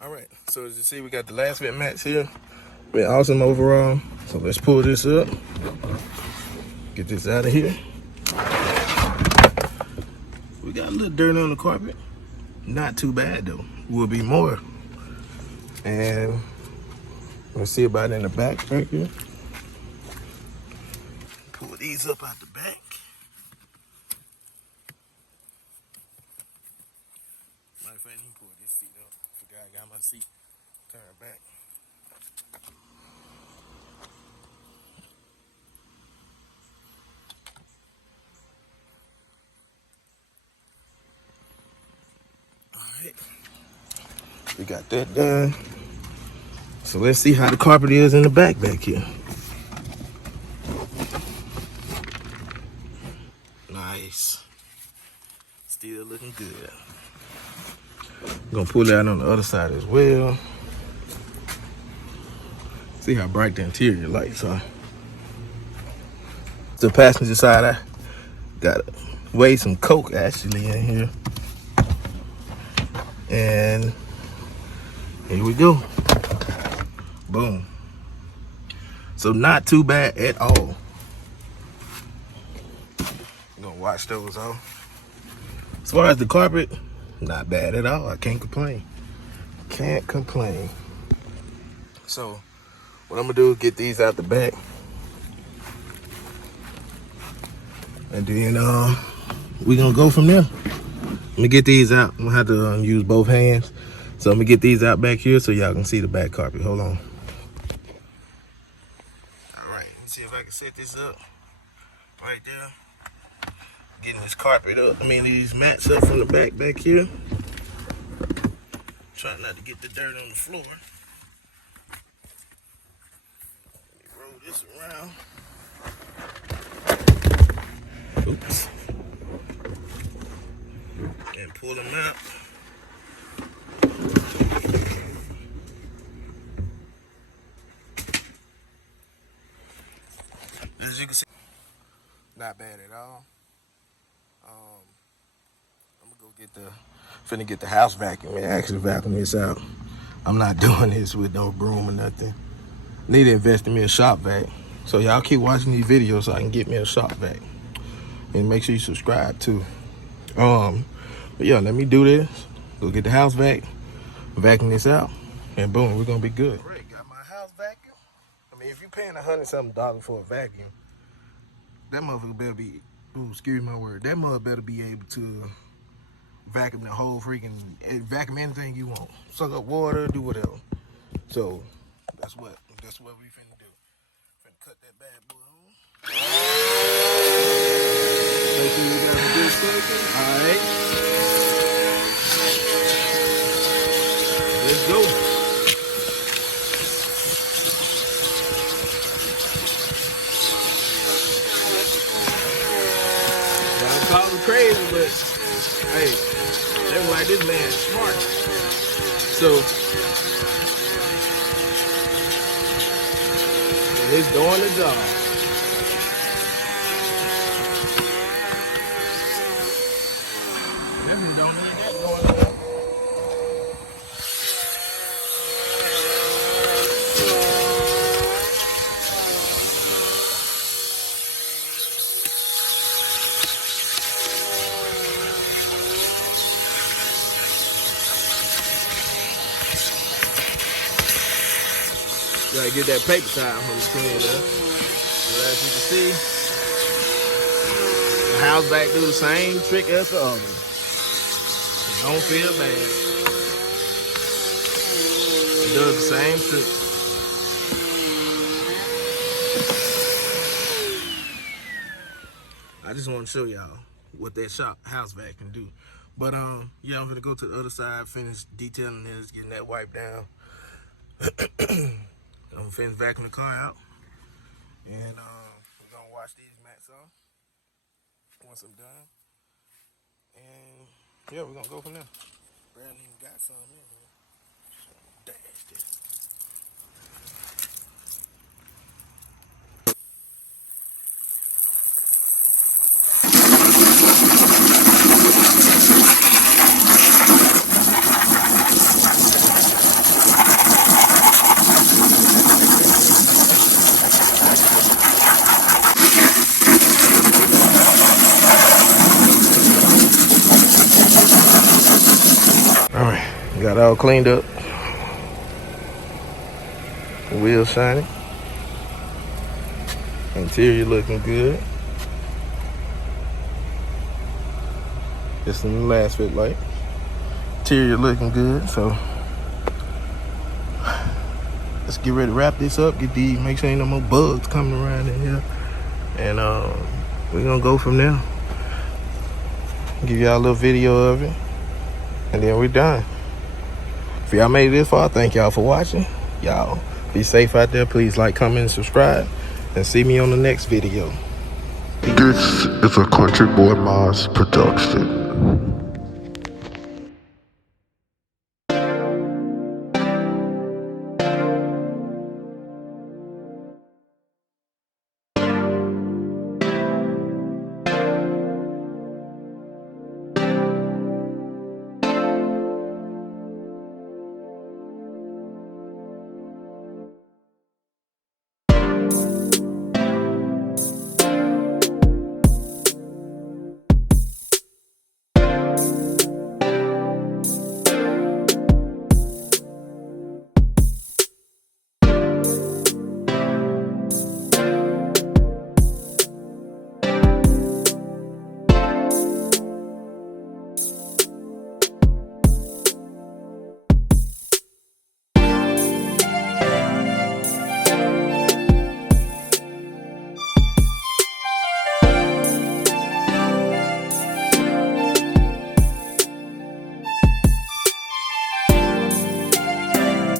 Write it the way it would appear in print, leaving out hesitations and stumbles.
All right, so as you see, we got the Lasfit mats here. Been awesome overall. So let's pull this up. Get this out of here. We got a little dirt on the carpet. Not too bad though. Will be more. And let's see about it in the back right here. Pull these up out the back. Matter of fact, let me pull this seat up. Forgot I got my seat turned back. Alright. We got that done. So let's see how the carpet is in the back here. Nice. Still looking good. I'm gonna pull it out on the other side as well. See how bright the interior lights are. The passenger side, I got way some Coke actually in here. And here we go. Boom. So not too bad at all. I'm gonna wash those off. As far as the carpet, not bad at all. I can't complain. Can't complain. So what I'm gonna do is get these out the back. And then we gonna go from there. Let me get these out. I'm gonna have to use both hands. So I'm gonna get these out back here so y'all can see the back carpet. Hold on. All right, let me see if I can set this up right there. Getting this carpet up, these mats up from the back here. Trying not to get the dirt on the floor. Let me roll this around. Oops. And pull them out. As you can see, not bad at all. I'm gonna finna get the house vacuum and actually vacuum this out. I'm not doing this with no broom or nothing. Need to invest in me a shop vac. So y'all keep watching these videos so I can get me a shop vac. And make sure you subscribe too. But yeah, let me do this. Go get the house vac, vacuum this out, and boom, we're gonna be good. All right, got my house vacuum. If you're paying $100-something for a vacuum, that motherfucker better be, excuse my word, that mother better be able to vacuum the whole freaking, vacuum anything you want. Suck up water, do whatever. So that's what we finna do. Finna cut that bad boy on. Make sure you got a good circle. Alright. Let's go. Y'all call me crazy, but hey, they were like, this man's smart. So it's doing the job. Definitely don't need that going on. Gotta get that paper towel from the screen there. So as you can see, the house vac do the same trick as the other. Don't feel bad. It does the same trick. I just want to show y'all what that house vac can do. But yeah, I'm gonna go to the other side, finish detailing this, getting that wiped down. I'm gonna finish vacuuming the car out, and we're gonna wash these mats off once I'm done, and yeah, we're gonna go from there. Barely even got some in here. So dash this. Got all cleaned up. Wheels shining. Interior looking good. It's in the Lasfit light. Interior looking good, so let's get ready to wrap this up. Make sure ain't no more bugs coming around in here, and we're gonna go from there. Give y'all a little video of it, and then we're done. If y'all made it this far, thank y'all for watching. Y'all be safe out there. Please like, comment, and subscribe, and see me on the next video. This is a CountryBoyModz production.